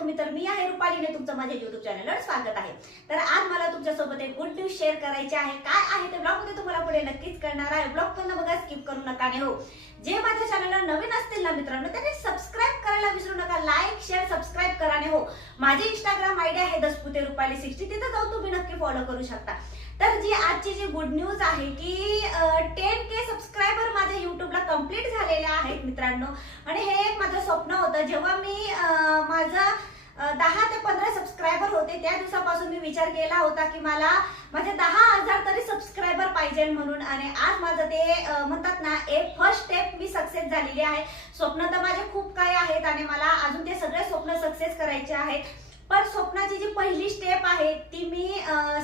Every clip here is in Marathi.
तुम्ही तर मी आहे रुपालीने तुमचं माझ्या युट्यूब चॅनलवर स्वागत आहे. तर आज मला तुमच्यासोबत एक गुड न्यूज शेअर करायची आहे. काय आहे ते ब्लॉगमध्ये तुम्हाला पुढे नक्कीच करणार आहे. ब्लॉग पण बघा स्किप करू नका आणि हो. जे माझ्या चॅनलला नवीन असतील ना मित्रांनो त्यांनी सबस्क्राईब करायला विसरू नका. लाईक शेअर सबस्क्राईब करा आणि हो माझी इंस्टाग्राम आयडी आहे दसपुते रुपाली सिक्स्टी तिथं जाऊन तुम्ही नक्की फॉलो करू शकता. तर जी आजची जी गुड न्यूज आहे की टेन के सबस्क्रायबर माझ्या युट्यूबला कंप्लीट झालेले आहेत मित्रांनो. आणि हे एक माझं स्वप्न होतं. जेव्हा मी माझं दहा ते पंधरा सबस्क्रायबर होते त्या दिवसापासून मी विचार केला होता की मला माझे दहा हजार तरी सबस्क्रायबर पाहिजे म्हणून. आणि आज माझं ते म्हणतात ना एक फर्स्ट स्टेप मी सक्सेस झालेली आहे. स्वप्न तर माझे खूप काही आहेत आणि मला अजून ते सगळे स्वप्न सक्सेस करायचे आहेत. पण स्वप्नाची जी पहिली स्टेप आहे ती मी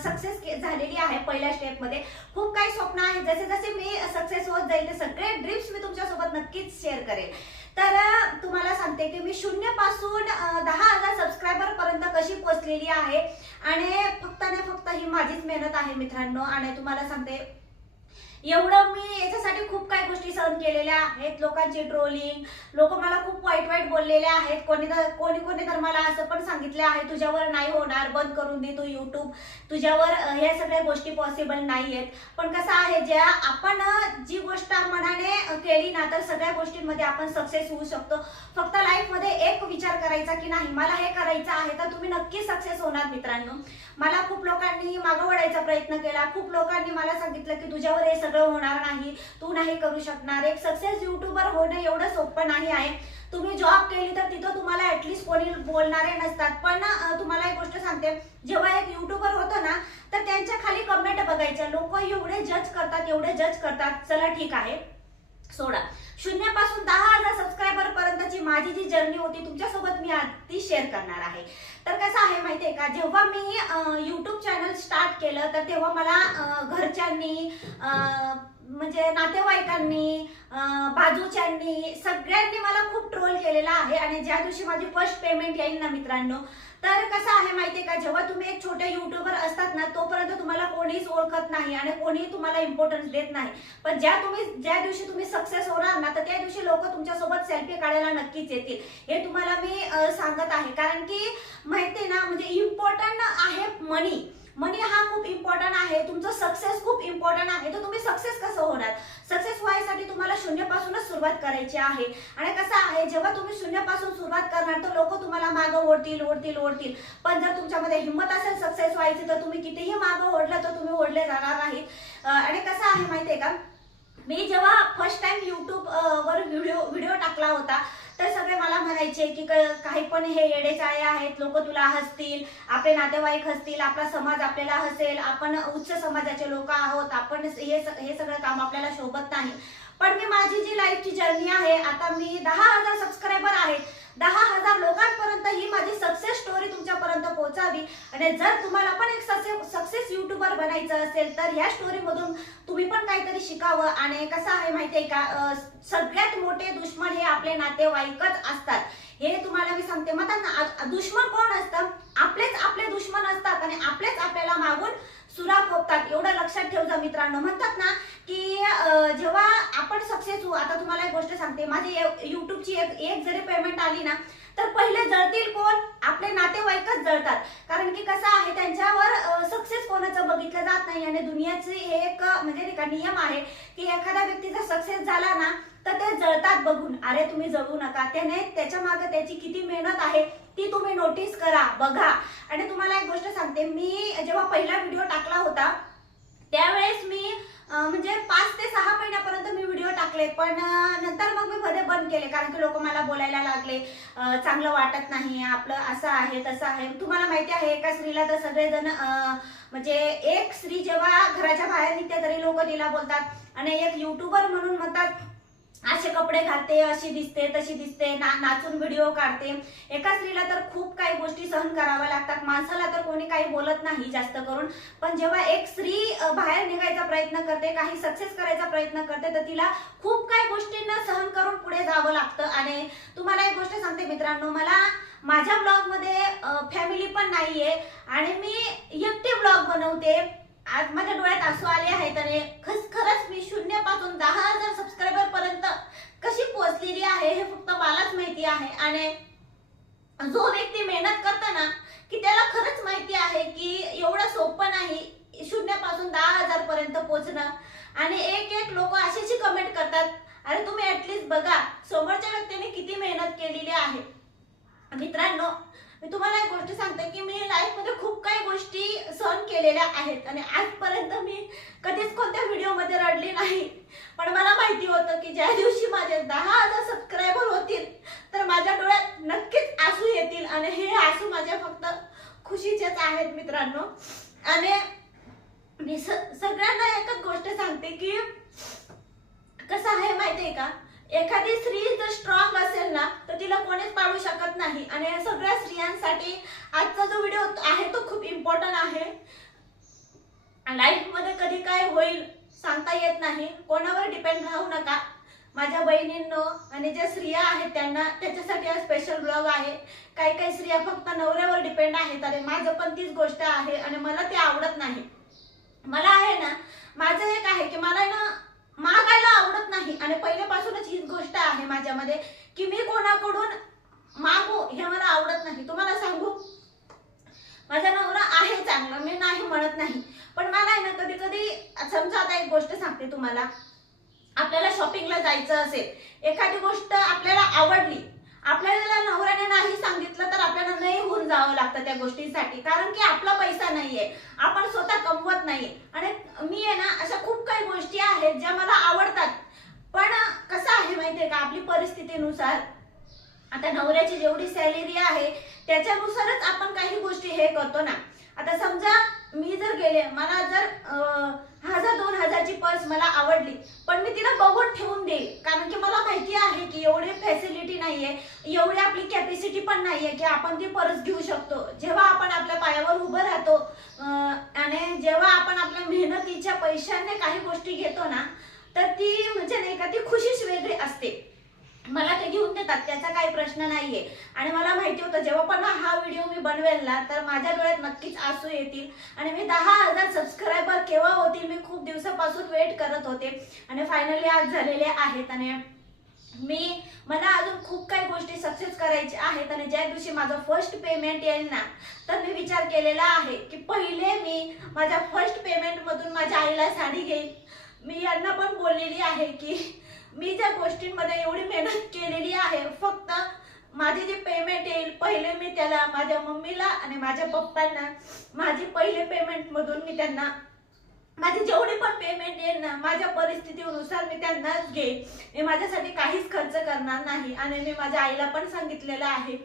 सक्सेस झालेली आहे पहिल्या स्टेपमध्ये खूप काही स्वप्न आहेत. जसे जसे मी सक्सेस होत जाईल ते सगळे ड्रीम्स मी तुमच्यासोबत नक्कीच शेअर करेन तर तुम्हाला सांगते की मी शून्यपासून दहा हजार सबस्क्रायबर पर्यंत कशी पोहोचलेली आहे. आणि फक्त आणि फक्त ही माझीच मेहनत आहे मित्रांनो. आणि तुम्हाला सांगते एवढं मी याच्यासाठी खूप काही गोष्टी सहन केलेल्या आहेत. लोकांची ट्रोलिंग लोक मला खूप वाईट वाईट बोललेले आहेत. कोणी तर कोणी कोणी तर मला असं पण सांगितलं आहे तुझ्यावर नाही होणार बंद करून दे तू यूट्यूब तुझ्यावर ह्या सगळ्या गोष्टी पॉसिबल नाही आहेत पण कसं आहे ज्या आपण जी गोष्ट मनाने केली ना तर सगळ्या गोष्टींमध्ये आपण सक्सेस होऊ शकतो. फक्त लाईफमध्ये एक विचार करायचा की नाही मला हे करायचं आहे तर तुम्ही नक्की सक्सेस होणार मित्रांनो. मला खूप लोकांनी मागं वळायचा प्रयत्न केला. खूप लोकांनी मला सांगितलं की तुझ्यावर हे सगळं होणार नाही. तू नाही करू शकणार. एक सक्सेस युट्यूबर होणं एवढं सोपं नाही आहे. तुम्ही जॉब केली तर तिथं तुम्हाला ऍटलिस्ट कोणी बोलणारे नसतात. पण तुम्हाला एक गोष्ट सांगते. जेव्हा एक युट्यूबर होतो ना तर त्यांच्या खाली कमेंट बघायच्या. लोक एवढे जज करतात एवढे जज करतात. चला ठीक आहे. सोडा. शून्यापासून दहा हजार सबस्क्रायबर पर्यंतची माझी जी जर्नी होती तुमच्यासोबत मी ती शेअर करणार आहे. तर कसं आहे माहितीये का जेव्हा मी युट्यूब चॅनल स्टार्ट केलं तर तेव्हा मला घरच्यांनी म्हणजे नातेवाईकांनी बाजूच्यांनी सगळ्यांनी मला खूप ट्रोल केलेला आहे. आणि ज्या दिवशी माझी फर्स्ट पेमेंट येईल ना मित्रांनो तर कसं आहे माहितीये का जेव्हा तुम्ही एक छोटे युट्यूबर असतात ना तोपर्यंत तुम्हाला कोणीच ओळखत नाही आणि कोणीही तुम्हाला इम्पॉर्टन्स देत नाही. पण ज्या तुम्ही ज्या दिवशी तुम्ही सक्सेस होणार ना तर त्या दिवशी लोक तुमच्यासोबत सेल्फी काढायला नक्कीच येतील. हे तुम्हाला मी सांगत आहे. कारण की माहिती ना म्हणजे इम्पॉर्टंट आहे मनी मनी हा खूप इम्पॉर्टंट आहे. तुमचं सक्सेस खूप इम्पॉर्टंट आहे. तर तुम्ही सक्सेस कसं होणार? सक्सेस व्हायसाठी तुम्हाला शून्यपासूनच सुरुवात करायची आहे. आणि कसं आहे जेव्हा तुम्ही शून्यपासून सुरुवात करणार तर लोक तुम्हाला मागं ओढतील ओढतील ओढतील. पण जर तुमच्यामध्ये हिंमत असेल सक्सेस व्हायची तर तुम्ही कितीही मागं ओढलं तर तुम्ही ओढले जाणार नाहीत. आणि कसं आहे माहितीये का? मी जेव्हा फर्स्ट टाइम युट्यूब वर व्हिडिओ व्हिडिओ टाकला होता तर सगळे मला म्हणायचे की काही पण हे येडेचाळे आहेत लोक तुला हसतील आपले नातेवाईक हसतील आपला समाज आपल्याला हसेल आपण उच्च समाजाचे लोक आहोत आपण हे हे सगळं काम आपल्याला शोभत नाही. पण मी माझी जी लाईफची जर्नी आहे आता मी दहा हजार सबस्क्रायबर आहेत. दहा हजार लोकांपर्यंत ही माझी सक्सेस स्टोरी तुमच्यापर्यंत पोहोचावी. आणि जर तुम्हाला पण एक सक्सेस युट्यूबर बनायचं असेल तर ह्या स्टोरी मधून तुम्ही पण काहीतरी शिकावं. आणि कसं आहे माहितीये का सगळ्यात मोठे दुश्मन हे आपले नातेवाईकच असतात. हे तुम्हाला मी सांगते मग ना दुश्मन कोण असतं? आपलेच आपले दुश्मन असतात आणि आपलेच आपल्याला मागून सुरा खोपतात. एवढं लक्षात ठेव जा मित्रांनो. म्हणतात ना की जेव्हा आपण सक्सेस होऊ आता तुम्हाला एक गोष्ट सांगते. माझी युट्यूबची एक एक जरी पेमेंट आली ना तर पहिले जळतील कोण? आपले नातेवाईकच जळतात. कारण की कसं आहे त्यांच्यावर सक्सेस कोणाचं बघितलं जात नाही. आणि दुनियाचे हे एक म्हणजे नाही का नियम आहे की एखाद्या व्यक्तीचा सक्सेस झाला ना तर ते जळतात बघून. अरे तुम्ही जळू नका. त्याने त्याच्यामागे त्याची किती मेहनत आहे ती तुम्ही नोटीस करा बघा. आणि तुम्हाला एक गोष्ट सांगते. मी जेव्हा पहिला व्हिडिओ टाकला होता त्यावेळेस मी म्हणजे पाच ते सहा महिन्यापर्यंत मी व्हिडिओ टाकले पण नंतर मग मी मध्ये बंद केले कारण की लोक मला बोलायला लागले चांगलं वाटत नाही आपलं असं आहे तसं आहे. तुम्हाला माहिती आहे एका स्त्रीला तर सगळेजण म्हणजे एक स्त्री जेव्हा घराच्या बाहेर निघते तरी लोक तिला बोलतात. आणि एक युट्यूबर म्हणून म्हणतात असे कपडे घालते अशी दिसते तशी दिसते ना नाचून व्हिडिओ काढते. एका स्त्रीला तर खूप काही गोष्टी सहन कराव्या लागतात. माणसाला तर कोणी काही बोलत नाही जास्त करून. पण जेव्हा एक स्त्री बाहेर निघायचा प्रयत्न करते काही सक्सेस करायचा प्रयत्न करते तर तिला खूप काही गोष्टींना सहन करून पुढे जावं लागतं. आणि तुम्हाला एक गोष्ट सांगते मित्रांनो मला माझ्या ब्लॉगमध्ये फॅमिली पण नाहीये. आणि मी एकटी ब्लॉग बनवते. आज माझ्या डोळ्यात आसू आले आहेत आणि खस खरंच मी शून्यापासून दहा हजार सबस्क्रायबर पर्यंत कशी पोहोचलेली आहे हे फक्त मलाच माहिती आहे आणि जो व्यक्ती मेहनत करतो ना की त्याला खरंच माहिती आहे की एवढं सोपं नाही शून्यापासून दहा हजार पर्यंत पोहोचणं आणि एक एक लोक अशीची कमेंट करतात अरे तुम्ही ऍटलिस्ट बघा समोरच्या व्यक्तीने किती मेहनत केलेली आहे. मित्रांनो मी तुम्हाला एक गोष्ट सांगते की मी लाईफमध्ये खूप काही गोष्टी सहन केलेल्या आहेत. आणि आजपर्यंत मी कधीच कोणत्या व्हिडिओमध्ये रडली नाही. पण मला माहिती होतं की ज्या दिवशी माझे दहा हजार सबस्क्रायबर होतील तर माझ्या डोळ्यात नक्कीच आसू येतील. आणि हे आसू माझ्या फक्त खुशीचेच आहेत मित्रांनो. आणि मी सगळ्यांना एकच गोष्ट सांगते की कसं आहे माहितीये का? एखादी स्त्री जर स्ट्रॉंग असेल ना तर तिला कोणीच पाडू शकत नाही. आणि या सगळ्या स्त्रियांसाठी आजचा जो व्हिडिओ आहे तो खूप इम्पॉर्टंट आहे. लाईफमध्ये कधी काय होईल सांगता येत नाही. कोणावर डिपेंड राहू नका. माझ्या बहिणींनो आणि ज्या स्त्रिया आहेत त्यांना त्याच्यासाठी हा स्पेशल ब्लॉग आहे. काही काही स्त्रिया फक्त नवऱ्यावर डिपेंड आहेत. आणि माझं पण तीच गोष्ट आहे आणि मला ते आवडत नाही. मला आहे ना माझं एक आहे की मला ना मागायला आवडत नाही. आणि पहिल्यापासूनच हीच गोष्ट आहे माझ्यामध्ये की मी कोणाकडून मागू हे मला आवडत नाही. तुम्हाला सांगू? माझा नवरा आहे चांगला. मी नाही म्हणत नाही. कधी समजा आता एक गोष्ट सांगते तुम्हाला. आपल्याला शॉपिंगला जायचं असेल एखादी गोष्ट आपल्याला आवडली आपल्याला नवऱ्याने नाही सांगितलं तर आपल्याला नाही होऊन जावं लागतं त्या गोष्टीसाठी. कारण की आपला पैसा नाहीये आपण स्वतः कमवत नाहीये. आणि मी आहे ना अशा खूप काही गोष्टी आहेत ज्या मला आवडतात. पण कसं आहे माहितीये का आपली परिस्थितीनुसार आता नवऱ्याची जेवढी सॅलरी आहे त्याच्यानुसारच आपण काही गोष्टी हे करतो ना. आता समजा मी जर गेले मला जर हजार दोन हजारची पर्स मला आवडली पण मी तिला बघून ठेवून देईल. कारण की मला माहिती आहे की एवढी फॅसिलिटी नाहीये एवढी आपली कॅपॅसिटी पण नाहीये की आपण ती पर्स घेऊ शकतो. जेव्हा आपण आपल्या पायावर उभं राहतो आणि जेव्हा आपण आपल्या मेहनतीच्या पैशाने काही गोष्टी घेतो ना तर ती म्हणजे नाही का ती खुशीच वेगळी असते. मला ते घेऊन देतात त्याचा काही प्रश्न नाहीये. आणि मला माहिती होतं जेव्हा पण हा व्हिडिओ मी बनवेल ना तर माझ्या डोळ्यात नक्कीच आसू येतील. आणि मी दहा हजार सबस्क्रायबर केव्हा होतील मी खूप दिवसापासून वेट करत होते. आणि फायनली आज झालेले आहेत. आणि मी मला अजून खूप काही गोष्टी सक्सेस करायच्या आहेत. आणि ज्या दिवशी माझं फर्स्ट पेमेंट येईल ना तर मी विचार केलेला आहे की पहिले मी माझ्या फर्स्ट पेमेंटमधून माझ्या आईला साडी घेईन मी यांना पण बोललेली आहे की मी ज्या गोष्टींमध्ये एवढी मेहनत केलेली आहे फक्त माझे जे पेमेंट येईल पहिले मी त्याला माझ्या मम्मीला आणि माझ्या पप्पांना माझी पहिले पेमेंट मधून मी त्यांना माझे जेवढे पण पेमेंट येईल ना माझ्या परिस्थितीनुसार मी त्यांनाच घेईन. मी माझ्यासाठी काहीच खर्च करणार नाही. आणि मी माझ्या आईला पण सांगितलेलं आहे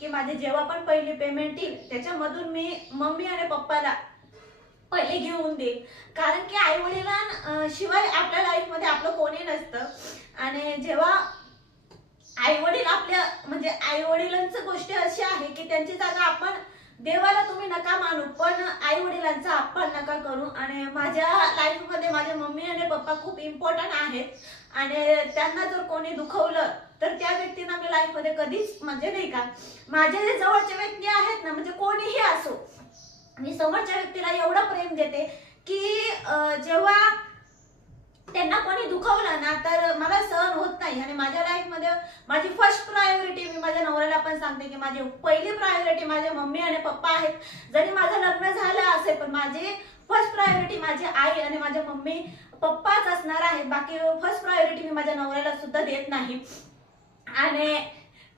की माझे जेव्हा पण पहिले पेमेंट येईल त्याच्यामधून मी मम्मी आणि पप्पाला पहिले घेऊन देईल कारण की आई वडिलां शिवाय आपल्या लाईफमध्ये आपलं कोणी नसतं. आणि जेव्हा आई वडील आपल्या म्हणजे आई वडिलांचं गोष्ट अशी आहे की त्यांची जागा आपण देवाला तुम्ही नका मानू पण आई वडिलांचा आपण नका करू. आणि माझ्या लाईफमध्ये माझ्या मम्मी आणि पप्पा खूप इम्पॉर्टंट आहेत. आणि त्यांना जर कोणी दुखवलं तर त्या व्यक्तींना मी लाईफमध्ये कधीच म्हणजे नाही का माझे जे जवळचे व्यक्ती आहेत ना म्हणजे कोणीही असो मी समोरच्या व्यक्तीला एवढं प्रेम देते की जेव्हा त्यांना कोणी दुखवलं ना तर मला सहन होत नाही. आणि माझ्या लाईफमध्ये माझी फर्स्ट प्रायोरिटी मी माझ्या नवऱ्याला पण सांगते की माझी पहिली प्रायोरिटी माझे मम्मी आणि पप्पा आहेत. जरी माझं लग्न झालं असेल पण माझी फर्स्ट प्रायोरिटी माझी आई आणि माझ्या मम्मी पप्पाच असणार आहेत. बाकी फर्स्ट प्रायोरिटी मी माझ्या नवऱ्याला सुद्धा देत नाही. आणि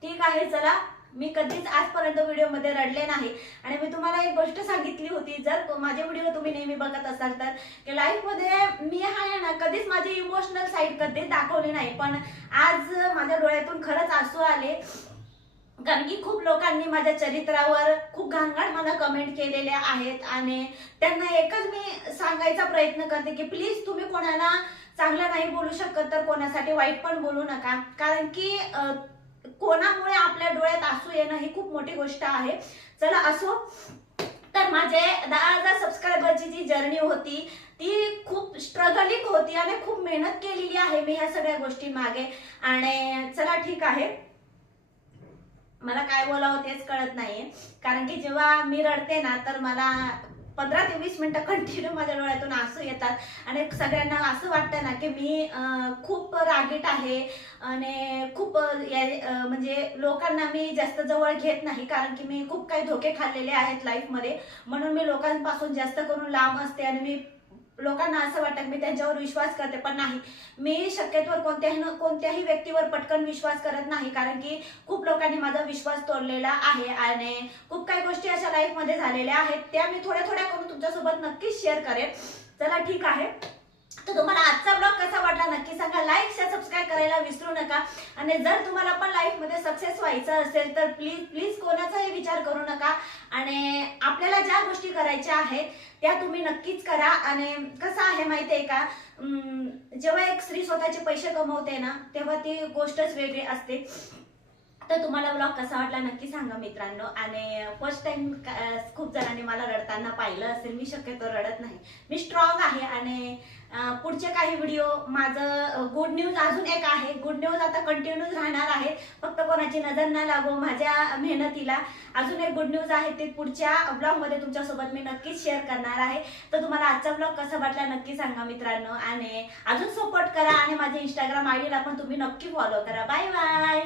ठीक आहे चला. मी कधीच आजपर्यंत व्हिडिओमध्ये रडले नाही. आणि मी तुम्हाला एक गोष्ट सांगितली होती जर माझे व्हिडिओ तुम्ही नेहमी बघत असाल तर की लाईफमध्ये मी आहे ना कधीच माझी इमोशनल साईड कधीच दाखवली नाही. पण आज माझ्या डोळ्यातून खरंच आसू आले. कारण की खूप लोकांनी माझ्या चरित्रावर खूप घांगाड मला कमेंट केलेल्या आहेत. आणि त्यांना एकच मी सांगायचा प्रयत्न करते की प्लीज तुम्ही कोणाला चांगलं नाही बोलू शकत तर कोणासाठी वाईट पण बोलू नका. कारण की कोणामुळे आपल्या डोळ्यात आसू येणं ही खूप मोठी गोष्ट आहे. चला असो. तर माझे दहा हजार सबस्क्रायबरची जी जर्नी होती ती खूप स्ट्रगलिंग होती आणि खूप मेहनत केलेली आहे मी ह्या सगळ्या गोष्टी मागे. आणि चला ठीक आहे. मला काय बोलावं तेच कळत नाहीये. कारण की जेव्हा मी रडते ना तर मला पंधरा ते वीस मिनिटं कंटिन्यू माझ्या डोळ्यातून आसू येतात. आणि सगळ्यांना असं वाटतं ना की मी खूप रागीट आहे. आणि खूप या- म्हणजे लोकांना मी जास्त जवळ घेत नाही कारण की मी खूप काही धोके खाल्लेले आहेत लाईफमध्ये म्हणून मी लोकांपासून जास्त करून लांब असते आणि मी लोकांना असं वाटतं की मी त्यांच्यावर विश्वास करते पण नाही. मी शक्यतोवर कोणत्याही न- कोणत्याही व्यक्तीवर पटकन विश्वास करत नाही कारण की खूप लोकांनी माझा विश्वास तोडलेला आहे आणि खूप काही गोष्टी अशा लाईफमध्ये झालेल्या आहेत त्या मी थोड्या थोड्या करून तुमच्यासोबत नक्कीच शेअर करेन. चला ठीक आहे. तर तुम्हाला आजचा ब्लॉग कसा वाटला नक्की सांगा. लाईक शेअर सबस्क्राईब करायला विसरू नका. आणि जर तुम्हाला पण लाईफमध्ये सक्सेस व्हायचं असेल तर प्लीज प्लीज कोणाचाही विचार करू नका. आणि ज्या गोष्टी करायच्या आहेत त्या तुम्ही नक्कीच करा. आणि कसं आहे माहिती आहे का जेव्हा एक स्त्री स्वतःचे पैसे कमवते ना तेव्हा ती गोष्टच वेगळी असते. तर तुम्हाला ब्लॉग कसा वाटला नक्की सांगा मित्रांनो. आणि फर्स्ट टाइम खूप जणांनी मला रडताना पाहिलं असेल मी शक्यतो रडत नाही. मी स्ट्रॉंग आहे आणि पुढचे काही व्हिडिओ माझं गुड न्यूज अजून एक आहे. गुड न्यूज आता कंटिन्यू राहणार आहे. फक्त कोणाची नजर न लागो माझ्या मेहनतीला. अजून एक गुड न्यूज आहे ते पुढच्या ब्लॉगमध्ये तुमच्यासोबत मी नक्कीच शेअर करणार आहे. तर तुम्हाला आजचा ब्लॉग कसा वाटला नक्की सांगा मित्रांनो. आणि अजून सपोर्ट करा. आणि माझ्या इंस्टाग्राम आयडीला पण तुम्ही नक्की फॉलो करा. Bye bye